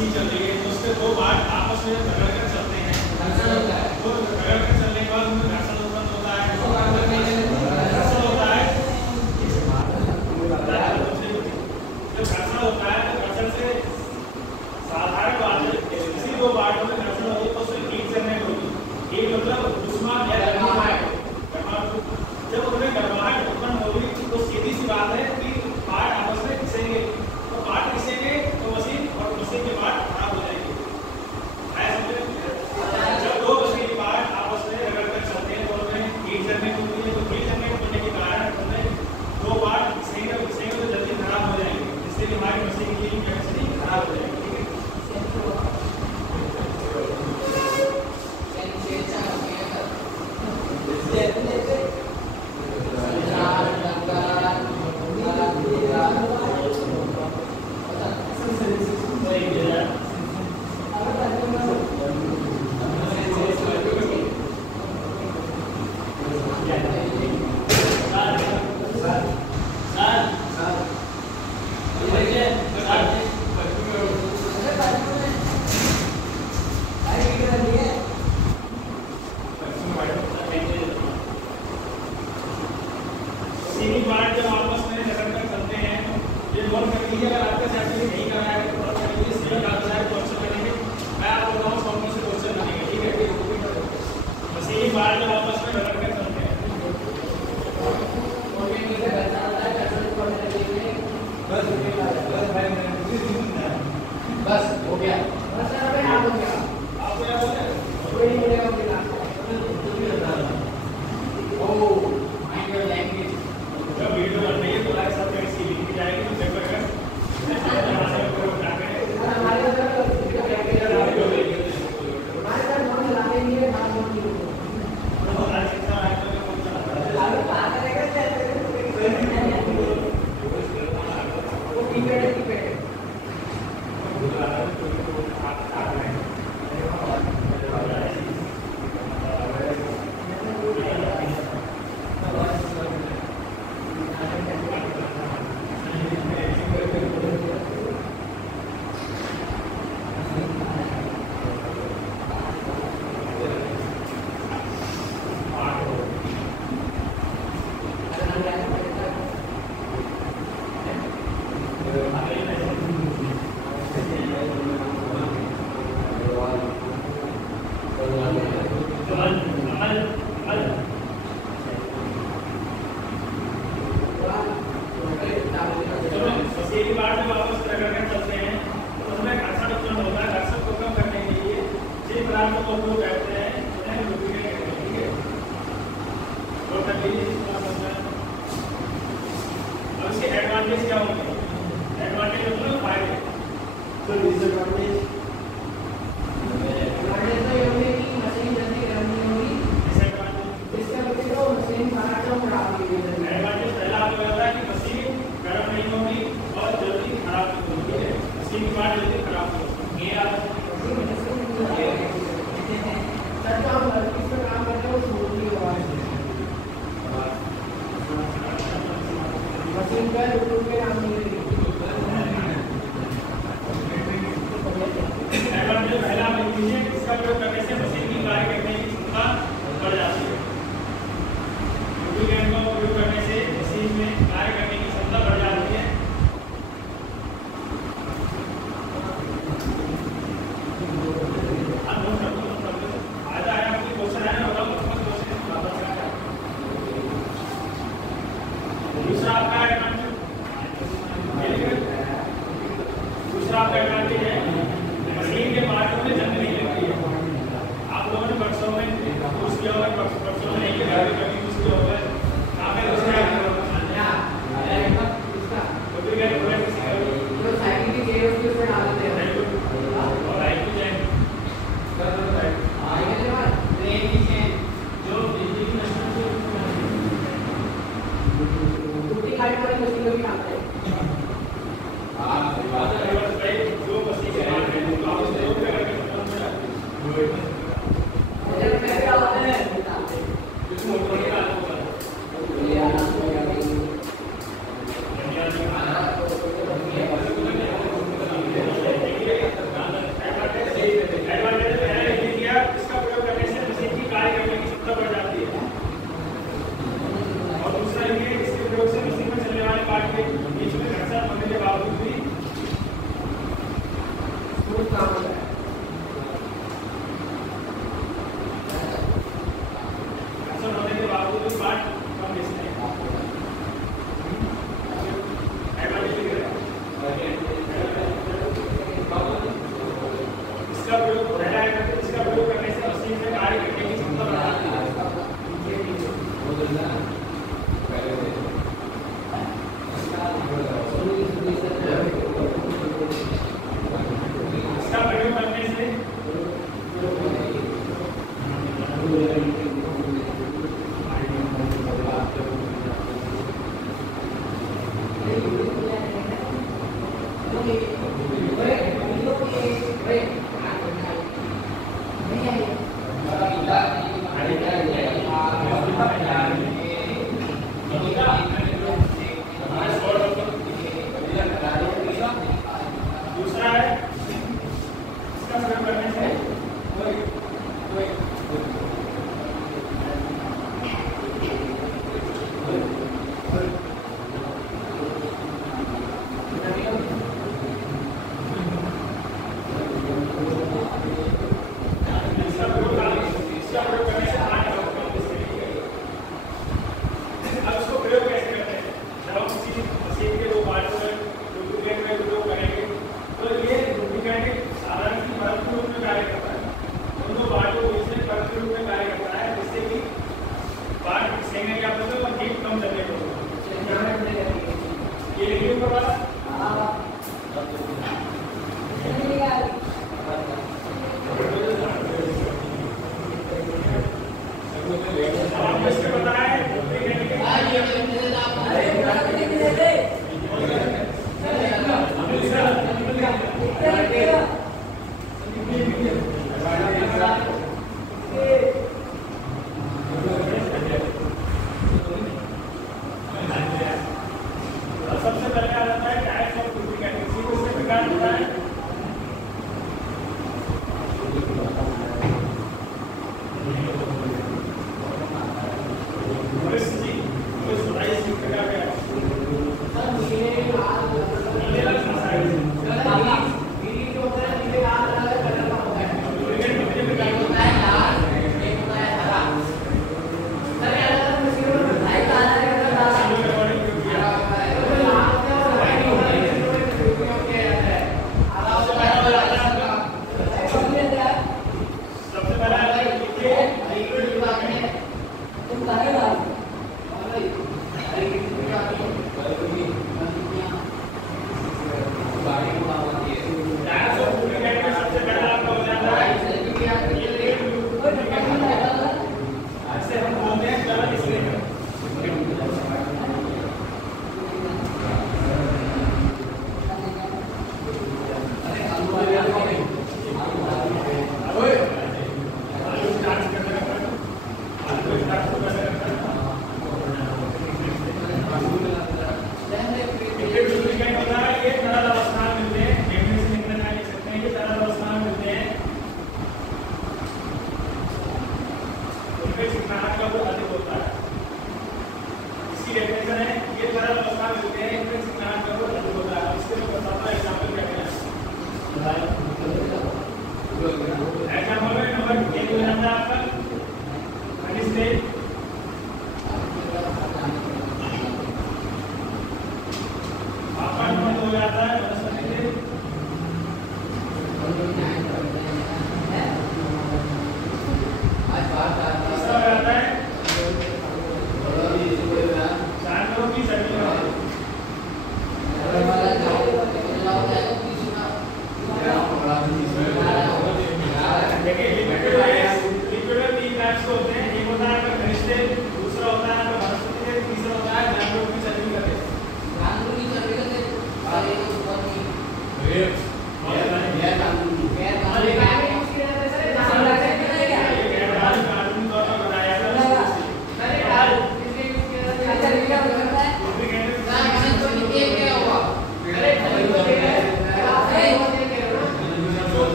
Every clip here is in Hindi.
मशीन चल रही है तो उसके दो पार्ट आपस में रगड़ कर चलते हैं, घर्षण होता है। तो रगड़ कर चलने के बाद उनमें घर्षण उत्पन्न होता है। घर्षण होता है, जब घर्षण होता है तो घर्षण से साधारण बात है, किसी दो पार्टों में घर्षण होगी तो उसमें हीट जनरेट होगी। हीट मतलब ऊष्मा या गर्माहट। जब उनमें गर्माहट उत्पन्न होगी तो सीधी सी बात है कि पार्ट आपस में घिसेंगे, तो पार्ट घिसेंगे तो मशीन और मशीन के पार्ट खराब हो जाएंगे। जब दो मशीन के पार्ट आपस में रगड़ कर चलते हैं तो उनमें हीट जनरेट होती है, तो हीट जनरेट होने के कारण उनमें दो पार्ट घिसेंगे तो जल्दी खराब हो जाएंगे, जिससे कि हमारी मशीन की कैपेसिटी खराब हो जाएगी। सीधी पार्ट जब आपस में रगड़ कर चलते हैं, ये नोट कर लीजिए। अगर आपके साथ ये नहीं कराया है तो नोट कर लीजिए, सीधी डाल जाए क्वेश्चन करेंगे, मैं आपको बताऊं कौन से क्वेश्चन बनेंगे, ठीक है। सीधी पार्ट जब आपस में रगड़ कर चलते हैं बस हो गया, बस अबे आप हो गया, आपको क्या बोलते हैं कोई नहीं बोलेगा बिना ओ माइंड योर लैंग्वेज। जब वीडियो बन रही है तो लाइक सब कैसी लिखी जाएगी तो चेक कर हमारे उधर वीडियो कैसे हमारे सर फोन चलाने के लिए नाम बोल दीजिए तो हमारा शिक्षा है तो फोन चलाता है बात करेगा वो कीपैड सीधी पार्ट जब वापस रगड़ कर चलते हैं तो उसमें घर्षण उत्पन्न होता है। घर्षण को कम करने के लिए जिन पदार्थों को उपयोग करते हैं उन्हें लुब्रिकेट कहते हैं, ठीक है। तो कर लीजिए अब इसके एडवांटेज क्या होंगे? एडवांटेज मतलब फायदे। तो डिसएडवांटेज तो ये होंगे कि मशीन जल्दी गर्म नहीं होगी। डिसएडवांटेज इसका बचेगा मशीन खाना कम खराब होगी। एडवांटेज पहला आपको होता है कि मशीन गर्म नहीं होगी और जल्दी खराब नहीं होगी, मशीन की पार्ट जल्दी खराब नहीं होगी। ये आप सर जो हम इसमें काम करते हैं वो स्मूथली हुआ है मशीन का यूट्यूब पे नाम नहीं है। एडवांटेज पहला आप लिख लीजिए, इसका प्रयोग करने से मशीन की कार्य करने की क्षमता बढ़ जाती है। लुब्रिकेंट का उपयोग करने से मशीन में कार्य करने की क्षमता बढ़ जाती है। फायदा है आपकी क्वेश्चन है ना, बताओ दूसरा आपका एडवांटेज, दूसरा आपका एडवांटेज है मशीन के पार्टों में जंग नहीं लगती है। आप लोगों ने वर्कशॉप में यूज किया होगा, वर्कशॉप में नहीं किया कभी यूज किया होगा, कहाँ पे उसका साइकिल की चेयर उसके ऊपर डाल देते हैं और राइट की चेन ट्रेन की चेन जो बिजली की मशीन से टूटी खाई वाली मशीन को भी काम करें। जो मशीन के आप उससे रोक करके परिस्थिति हमें सुनाई इस प्रकार का नीले रंग का साइड नीली जो होता है नीले लाल कलर का होता है क्रिकेट में होता है लाल एक होता है हरा सर ये अलग अलग मशीनों में भाई लाल है लाल अकॉर्डिंग टू किया लाल होता है और व्हाइट होता है क्यों किया जाता है हरा से पहला आता है सबसे पहला है ये लिक्विड विभाग में तुम कहां लाल अरे लिक्विड विभाग में सबसे पहला आपका हो जाता है ऐसे हम बोलते हैं कलर इसलिए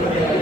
Gracias.